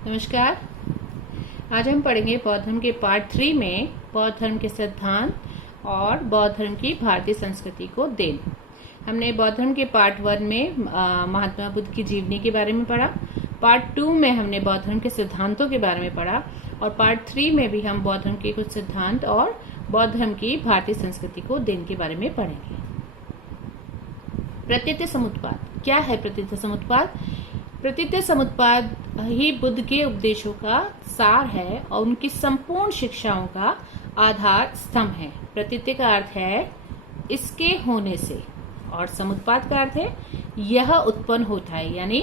नमस्कार। आज हम पढ़ेंगे बौद्ध धर्म के पार्ट 3 में बौद्ध धर्म के सिद्धांत और बौद्ध धर्म की भारतीय संस्कृति को देन। हमने बौद्ध धर्म के पार्ट 1 में महात्मा बुद्ध की जीवनी के बारे में पढ़ा। पार्ट 2 में हमने बौद्ध धर्म के सिद्धांतों के बारे में पढ़ा और पार्ट 3 में भी हम बौद्ध धर्म के कुछ सिद्धांत और बौद्ध धर्म की भारतीय संस्कृति को देन के बारे में पढ़ेंगे। प्रतीत्य समुत्पाद क्या है? प्रतीत्य समुत्पाद प्रतीत्य समुत्पाद ही बुद्ध के उपदेशों का सार है और उनकी संपूर्ण शिक्षाओं का आधार स्तंभ है। प्रतीत्य का अर्थ है इसके होने से और समुत्पाद का अर्थ है यह उत्पन्न होता है, यानी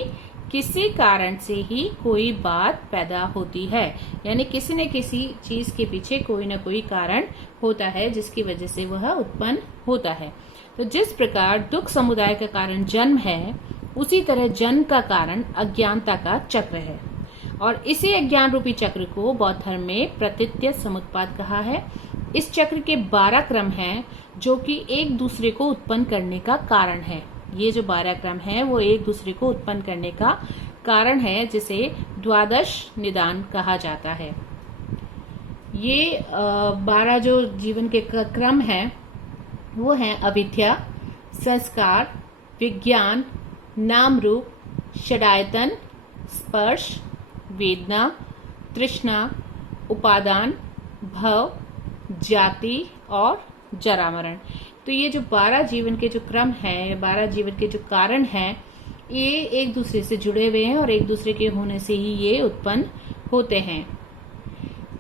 किसी कारण से ही कोई बात पैदा होती है, यानी किसी न किसी चीज के पीछे कोई न कोई कारण होता है जिसकी वजह से वह उत्पन्न होता है। तो जिस प्रकार दुख समुदाय का कारण जन्म है, उसी तरह जन्म का कारण अज्ञानता का चक्र है और इसी अज्ञान रूपी चक्र को बौद्ध धर्म में प्रतीत्य समुत्पाद कहा है। इस चक्र के 12 क्रम हैं जो कि एक दूसरे को उत्पन्न करने का कारण है। ये जो 12 क्रम है वो एक दूसरे को उत्पन्न करने का कारण है, जिसे द्वादश निदान कहा जाता है। ये 12 जो जीवन के क्रम हैं वो हैं अविद्या, संस्कार, विज्ञान, नाम रूप, षडायतन, स्पर्श, वेदना, तृष्णा, उपादान, भव, जाति और जरा मरण। तो ये जो 12 जीवन के जो क्रम हैं, 12 जीवन के जो कारण हैं, ये एक दूसरे से जुड़े हुए हैं और एक दूसरे के होने से ही ये उत्पन्न होते हैं।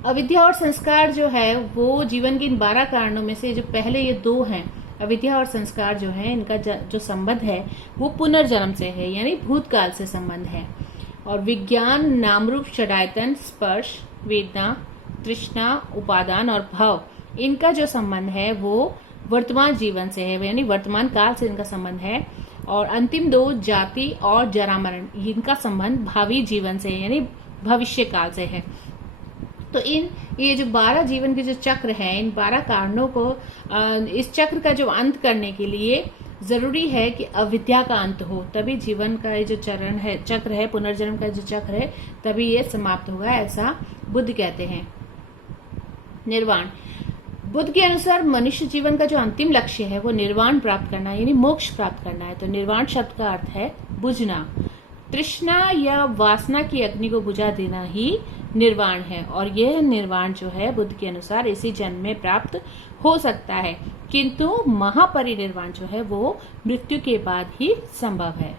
अविद्या और संस्कार जो है वो जीवन के इन 12 कारणों में से जो पहले ये 2 हैं, अविद्या और संस्कार जो है, इनका जो संबंध है वो पुनर्जन्म से है, यानी भूतकाल से संबंध है। और विज्ञान, नामरूप, षडायतन, स्पर्श, वेदना, तृष्णा, उपादान और भव, इनका जो संबंध है वो वर्तमान जीवन से है, यानी वर्तमान काल से इनका संबंध है। और अंतिम 2 जाति और जरा मरण, इनका संबंध भावी जीवन से है, यानी भविष्य काल से है। तो ये जो 12 जीवन के जो चक्र है, इन 12 कारणों को इस चक्र का जो अंत करने के लिए जरूरी है कि अविद्या का अंत हो, तभी जीवन का ये जो चरण है, चक्र है, पुनर्जन्म का जो चक्र है, तभी ये समाप्त होगा, ऐसा बुद्ध कहते हैं। निर्वाण बुद्ध के अनुसार मनुष्य जीवन का जो अंतिम लक्ष्य है वो निर्वाण प्राप्त करना, यानी मोक्ष प्राप्त करना है। तो निर्वाण शब्द का अर्थ है बुझना। तृष्णा या वासना की अग्नि को बुझा देना ही निर्वाण है और यह निर्वाण जो है बुद्ध के अनुसार इसी जन्म में प्राप्त हो सकता है, किंतु महापरिनिर्वाण जो है वो मृत्यु के बाद ही संभव है।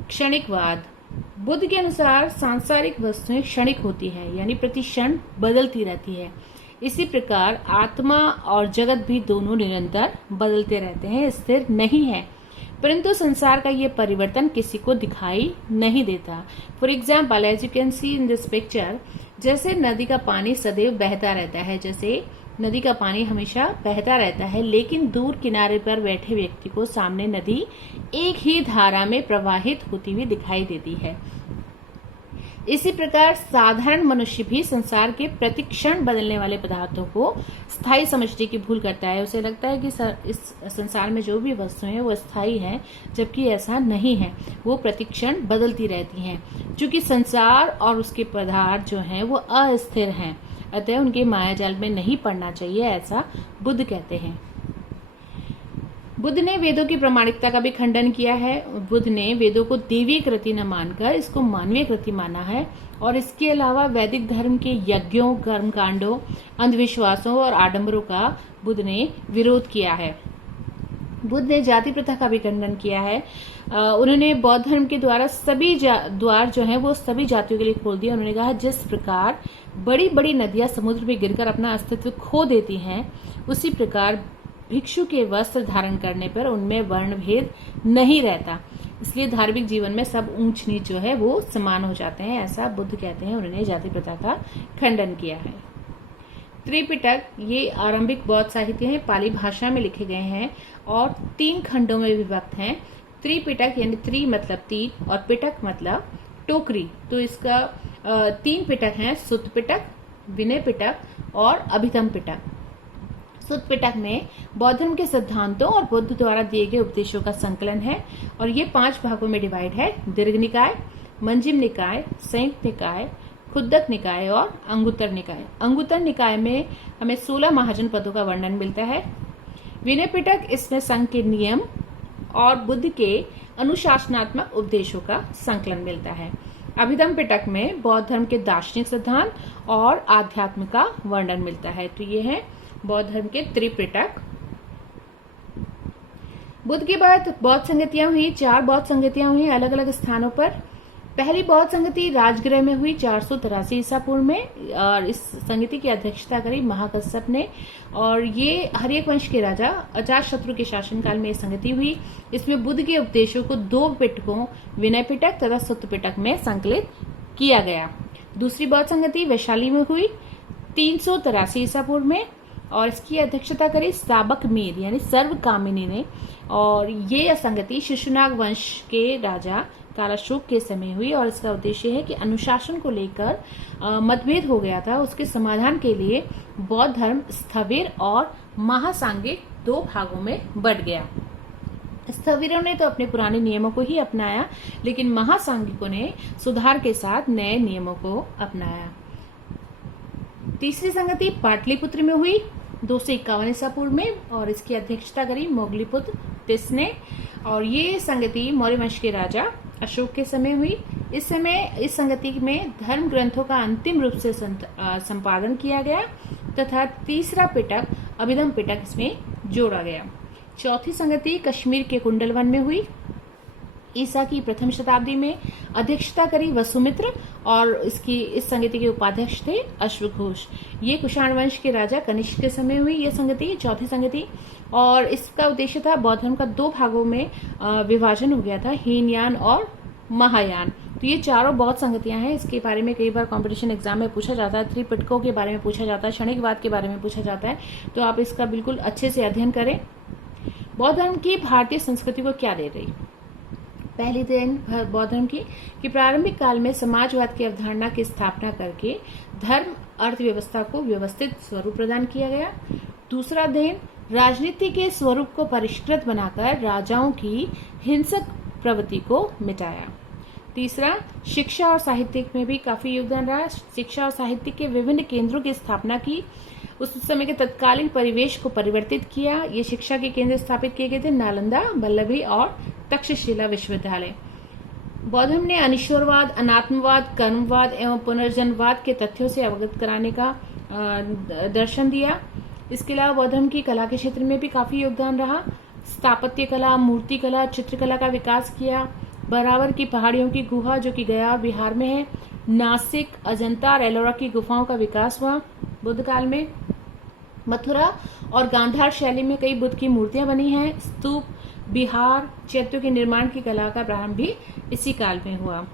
क्षणिकवाद बुद्ध के अनुसार सांसारिक वस्तुएं क्षणिक होती है, यानी प्रति क्षण बदलती रहती है। इसी प्रकार आत्मा और जगत भी दोनों निरंतर बदलते रहते हैं, स्थिर नहीं है। परंतु संसार का ये परिवर्तन किसी को दिखाई नहीं देता। For example, as you can see in this picture, जैसे नदी का पानी सदैव बहता रहता है, जैसे नदी का पानी हमेशा बहता रहता है, लेकिन दूर किनारे पर बैठे व्यक्ति को सामने नदी एक ही धारा में प्रवाहित होती हुई दिखाई देती है। इसी प्रकार साधारण मनुष्य भी संसार के प्रतिक्षण बदलने वाले पदार्थों को स्थायी समझने की भूल करता है। उसे लगता है कि इस संसार में जो भी वस्तुएं हैं वो स्थायी हैं, जबकि ऐसा नहीं है, वो प्रतिक्षण बदलती रहती हैं। क्योंकि संसार और उसके पदार्थ जो हैं वो अस्थिर हैं, अतः उनके मायाजाल में नहीं पड़ना चाहिए, ऐसा बुद्ध कहते हैं। बुद्ध ने वेदों की प्रामाणिकता का भी खंडन किया है। बुद्ध ने वेदों को देवी कृति न मानकर इसको मानवीय कृति माना है और इसके अलावा वैदिक धर्म के यज्ञों, कर्मकांडों, अंधविश्वासों और आडंबरों का बुद्ध ने विरोध किया है। बुद्ध ने जाति प्रथा का भी खंडन किया है। उन्होंने बौद्ध धर्म के द्वारा सभी द्वार जो हैं वो सभी जातियों के लिए खोल दिया। उन्होंने कहा जिस प्रकार बड़ी बड़ी नदियां समुद्र में गिरकर अपना अस्तित्व खो देती हैं, उसी प्रकार भिक्षु के वस्त्र धारण करने पर उनमें वर्ण भेद नहीं रहता, इसलिए धार्मिक जीवन में सब ऊंच नीच जो है वो समान हो जाते हैं, ऐसा बुद्ध कहते हैं। उन्होंने जाति प्रथा का खंडन किया है। त्रिपिटक ये आरंभिक बौद्ध साहित्य है, पाली भाषा में लिखे गए हैं और 3 खंडों में विभक्त हैं। त्रिपिटक यानी त्रि मतलब 3 और पिटक मतलब टोकरी। तो इसका 3 पिटक हैं, सुत्त पिटक, विनय पिटक और अभिधम पिटक। सुत्त पिटक में बौद्ध धर्म के सिद्धांतों और बुद्ध द्वारा दिए गए उपदेशों का संकलन है और ये 5 भागों में डिवाइड है। दीर्घ निकाय, मंजिम निकाय, संयुक्त निकाय, खुद्दक निकाय और अंगुत्तर निकाय। अंगुत्तर निकाय में हमें 16 महाजन पदों का वर्णन मिलता है। विनय पिटक, इसमें संघ के नियम और बुद्ध के अनुशासनात्मक उपदेशों का संकलन मिलता है। अभिधम पिटक में बौद्ध धर्म के दार्शनिक सिद्धांत और आध्यात्म का वर्णन मिलता है। तो ये है बौद्ध धर्म के त्रिपिटक। बुद्ध के बाद बौद्ध संगतियां हुई, 4 बौद्ध संगतियां हुई अलग अलग स्थानों पर। पहली बौद्ध संगति राजगृह में हुई 483 ईसा पूर्व में, और इस संगति की अध्यक्षता करी महाकश्यप ने, और ये हर्यक वंश के राजा अजातशत्रु के शासनकाल में संगति हुई। इसमें बुद्ध के उपदेशों को 2 पिटकों विनय पिटक तथा सुत्त पिटक में संकलित किया गया। दूसरी बौद्ध संगति वैशाली में हुई 383 ईसा पूर्व में, और इसकी अध्यक्षता करी साबक मीर यानी सर्वकामिनी ने, और ये संगति शिशुनाग वंश के राजा कालाशोक के समय हुई, और इसका उद्देश्य है कि अनुशासन को लेकर मतभेद हो गया था, उसके समाधान के लिए बौद्ध धर्म स्थविर और महासांगिक 2 भागों में बंट गया। स्थविरों ने तो अपने पुराने नियमों को ही अपनाया, लेकिन महासांगिकों ने सुधार के साथ नए नियमों को अपनाया। तीसरी संगति पाटलिपुत्र में हुई 251 ईसा पूर्व में, और इसकी अध्यक्षता करी मोगलीपुत्र तिस ने, और ये संगति मौर्य वंश के राजा अशोक के समय हुई। इस समय इस संगति में धर्म ग्रंथों का अंतिम रूप से संपादन किया गया तथा तीसरा पिटक अभिधम पिटक इसमें जोड़ा गया। चौथी संगति कश्मीर के कुंडलवन में हुई ईसा की प्रथम शताब्दी में, अध्यक्षता करी वसुमित्र, और इस संगति के उपाध्यक्ष थे अश्वघोष। ये कुषाण वंश के राजा कनिष्क के समय हुई ये संगति, चौथी संगति, और इसका उद्देश्य था बौद्ध धर्म का 2 भागों में विभाजन हो गया था, हीनयान और महायान। तो ये चारों बौद्ध संगतियां हैं। इसके बारे में कई बार कंपटीशन एग्जाम में पूछा जाता है, त्रिपिटकों के बारे में पूछा जाता है, क्षणिकवाद के बारे में पूछा जाता है, तो आप इसका बिल्कुल अच्छे से अध्ययन करें। बौद्ध धर्म की भारतीय संस्कृति को क्या दे रही? पहली देन बौद्ध धर्म की प्रारंभिक काल में समाजवाद की अवधारणा की स्थापना करके धर्म अर्थव्यवस्था को व्यवस्थित स्वरूप प्रदान किया गया। दूसरा देन राजनीति के स्वरूप को परिष्कृत बनाकर राजाओं की हिंसक प्रवृत्ति को मिटाया। तीसरा, शिक्षा और साहित्य में भी काफी योगदान रहा। शिक्षा और साहित्य के विभिन्न केंद्रों की स्थापना की, उस समय के तत्कालीन परिवेश को परिवर्तित किया। ये शिक्षा के केंद्र स्थापित किए गए थे नालंदा, वल्लभी और तक्षशिला विश्वविद्यालय। बौद्ध धर्म ने अनिश्वरवाद, अनात्मवाद, कर्मवाद एवं पुनर्जन्मवाद के तथ्यों से अवगत कराने का दर्शन दिया। इसके अलावा बौद्ध धर्म की कला के क्षेत्र में भी काफी योगदान रहा। स्थापत्य कला, मूर्ति कला, चित्रकला का विकास किया। बराबर की पहाड़ियों की गुहा जो कि गया और बिहार में है, नासिक, अजंता और एलोरा की गुफाओं का विकास हुआ बुद्ध काल में। मथुरा और गांधार शैली में कई बुद्ध की मूर्तियां बनी हैं। स्तूप, बिहार, चैत्यों के निर्माण की कला का प्रारंभ भी इसी काल में हुआ।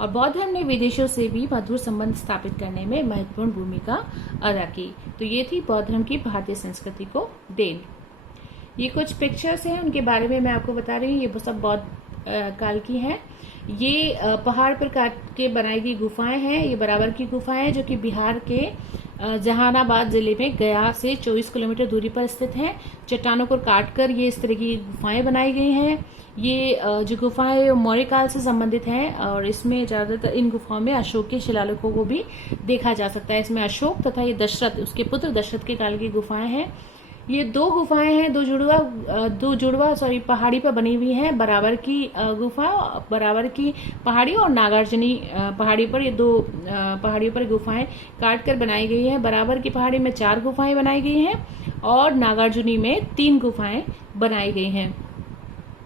और बौद्ध धर्म ने विदेशों से भी मधुर संबंध स्थापित करने में महत्वपूर्ण भूमिका अदा की। तो ये थी बौद्ध धर्म की भारतीय संस्कृति को देन। ये कुछ पिक्चर्स हैं, उनके बारे में मैं आपको बता रही हूँ। ये सब बौद्ध काल की हैं। ये पहाड़ पर काट के बनाई गई गुफाएं हैं। ये बराबर की गुफाएं जो कि बिहार के जहानाबाद जिले में गया से 24 किलोमीटर दूरी पर स्थित हैं। चट्टानों को काटकर ये इस तरह की गुफाएं बनाई गई हैं। ये जो गुफाएं मौर्य काल से संबंधित हैं, और इसमें ज्यादातर इन गुफाओं में अशोक के शिलालेखों को भी देखा जा सकता है। इसमें अशोक तथा ये दशरथ, उसके पुत्र दशरथ के काल की गुफाएं हैं। ये 2 गुफाएं हैं, दो जुड़वा पहाड़ी पर बनी हुई हैं। बराबर की गुफा, बराबर की पहाड़ी और नागार्जुनी पहाड़ी पर, ये 2 पहाड़ियों पर गुफाएं काट कर बनाई गई हैं। बराबर की पहाड़ी में 4 गुफाएं बनाई गई हैं और नागार्जुनी में 3 गुफाएं बनाई गई हैं।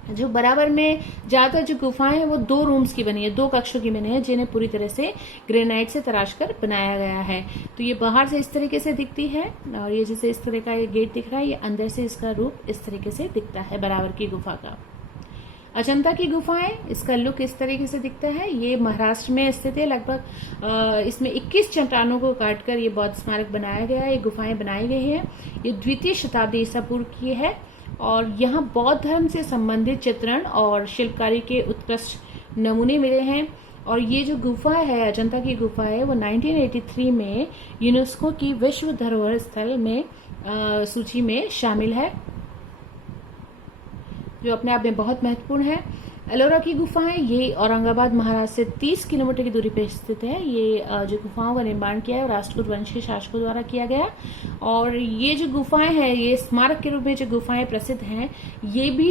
जो बराबर में ज्यादातर जो गुफाएं हैं वो 2 रूम्स की बनी है, 2 कक्षों की बनी है, जिन्हें पूरी तरह से ग्रेनाइट से तराश कर बनाया गया है। तो ये बाहर से इस तरीके से दिखती है, और ये जैसे इस तरह का ये गेट दिख रहा है, ये अंदर से इसका रूप इस तरीके से दिखता है बराबर की गुफा का। अजंता की गुफाएं, इसका लुक इस तरीके से दिखता है। ये महाराष्ट्र में स्थित है। लगभग इसमें 21 चट्टानों को काटकर ये बौद्ध स्मारक बनाया गया है। ये गुफाएं बनाई गई हैं। ये 2वीं शताब्दी ईसा पूर्व की है, और यहाँ बौद्ध धर्म से संबंधित चित्रण और शिल्पकारी के उत्कृष्ट नमूने मिले हैं। और ये जो गुफा है, अजंता की गुफा है, वो 1983 में यूनेस्को की विश्व धरोहर स्थल में सूची में शामिल है, जो अपने आप में बहुत महत्वपूर्ण है। एलोरा की गुफाएं ये औरंगाबाद महाराष्ट्र से 30 किलोमीटर की दूरी पर स्थित है। ये जो गुफाओं का निर्माण किया है राष्ट्रकूट वंश के शासकों द्वारा किया गया। और ये जो गुफाएं हैं, ये स्मारक के रूप में जो गुफाएं प्रसिद्ध हैं, ये भी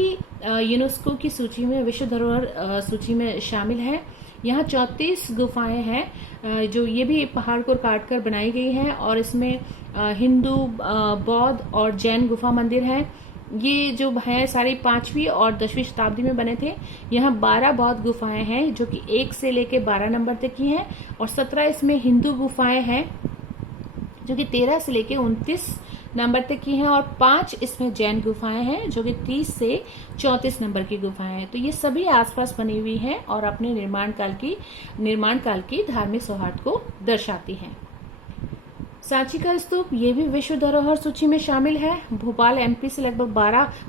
यूनेस्को की सूची में, विश्व धरोहर सूची में शामिल है। यहाँ 34 गुफाएं हैं जो ये भी पहाड़ को काट कर बनाई गई हैं, और इसमें हिंदू, बौद्ध और जैन गुफा मंदिर हैं। ये जो है सारी 5वीं और 10वीं शताब्दी में बने थे। यहाँ 12 बौद्ध गुफाएं हैं जो कि 1 से लेकर 12 नंबर तक की हैं, और 17 इसमें हिंदू गुफाएं हैं जो कि 13 से लेकर 29 नंबर तक की हैं, और 5 इसमें जैन गुफाएं हैं जो कि 30 से 34 नंबर की गुफाएं हैं। तो ये सभी आसपास बनी हुई हैं और अपने निर्माण काल की धार्मिक सौहार्द को दर्शाती हैं। सांची का स्तूप ये भी विश्व धरोहर सूची में शामिल है। भोपाल एमपी से लगभग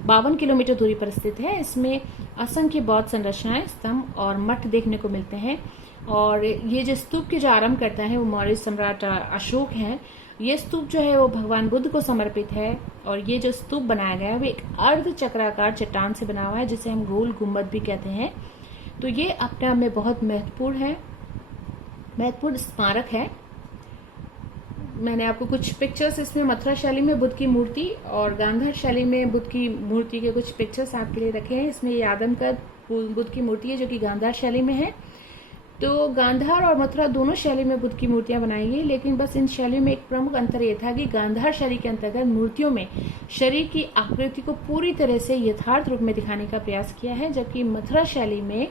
52 किलोमीटर दूरी पर स्थित है। इसमें असंख्य बौद्ध संरचनाएं, स्तंभ और मठ देखने को मिलते हैं। और ये जो स्तूप के जो आरंभ करता है वो मौर्य सम्राट अशोक हैं। ये स्तूप जो है वो भगवान बुद्ध को समर्पित है। और ये जो स्तूप बनाया गया है वो एक अर्ध चक्राकार चट्टान से बना हुआ है, जिसे हम गोल गुम्बद भी कहते हैं। तो ये अपने आप में बहुत महत्वपूर्ण स्मारक है। मैंने आपको कुछ पिक्चर्स इसमें मथुरा शैली में बुद्ध की मूर्ति और गांधार शैली में बुद्ध की मूर्ति के कुछ पिक्चर्स आपके लिए रखे हैं। इसमें ये आदमकद बुद्ध की मूर्ति है जो कि गांधार शैली में है। तो गांधार और मथुरा दोनों शैली में बुद्ध की मूर्तियां बनाई गई, लेकिन बस इन शैलियों में एक प्रमुख अंतर यह था कि गांधार शैली के अंतर्गत मूर्तियों में शरीर की आकृति को पूरी तरह से यथार्थ रूप में दिखाने का प्रयास किया है, जबकि मथुरा शैली में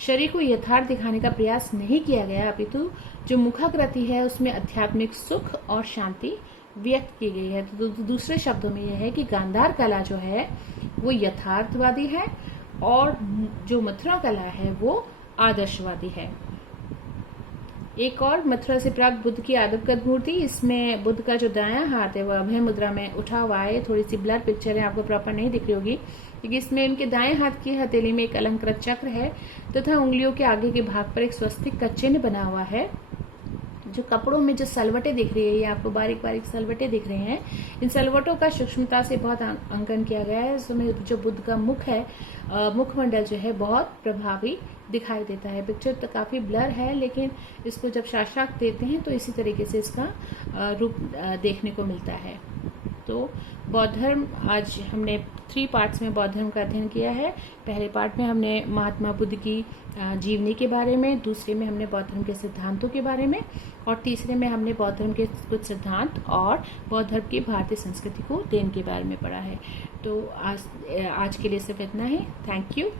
शरीर को यथार्थ दिखाने का प्रयास नहीं किया गया, अपितु जो मुखाकृति है उसमें आध्यात्मिक सुख और शांति व्यक्त की गई है। तो दूसरे शब्दों में यह है कि गांधार कला जो है वो यथार्थवादी है और जो मथुरा कला है वो आदर्शवादी है। एक और मथुरा से प्राप्त बुद्ध की आदमकद मूर्ति, इसमें बुद्ध का जो दायां हाथ है वह अभय मुद्रा में उठा हुआ है। थोड़ी सी ब्लर पिक्चर है, आपको प्रॉपर नहीं दिख रही होगी, क्योंकि इसमें इनके दाएं हाथ की हथेली में एक अलंकृत चक्र है तथा उंगलियों के आगे के भाग पर एक स्वस्तिक का चिन्ह बना हुआ है। जो कपड़ों में जो सलवटें दिख रही है, ये आपको बारीक बारीक सलवटें दिख रहे हैं। इन सलवटों का सूक्ष्मता से बहुत अंकन किया गया है। इसमें जो बुद्ध का मुख है, मुखमंडल जो है बहुत प्रभावी दिखाई देता है। पिक्चर तो काफी ब्लर है, लेकिन इसको जब साक्षात देते हैं तो इसी तरीके से इसका रूप देखने को मिलता है। तो बौद्ध धर्म, आज हमने 3 पार्ट्स में बौद्ध धर्म का अध्ययन किया है। पहले पार्ट में हमने महात्मा बुद्ध की जीवनी के बारे में, दूसरे में हमने बौद्ध धर्म के सिद्धांतों के बारे में, और तीसरे में हमने बौद्ध धर्म के कुछ सिद्धांत और बौद्ध धर्म की भारतीय संस्कृति को देन के बारे में पढ़ा है। तो आज के लिए सिर्फ इतना ही। Thank you.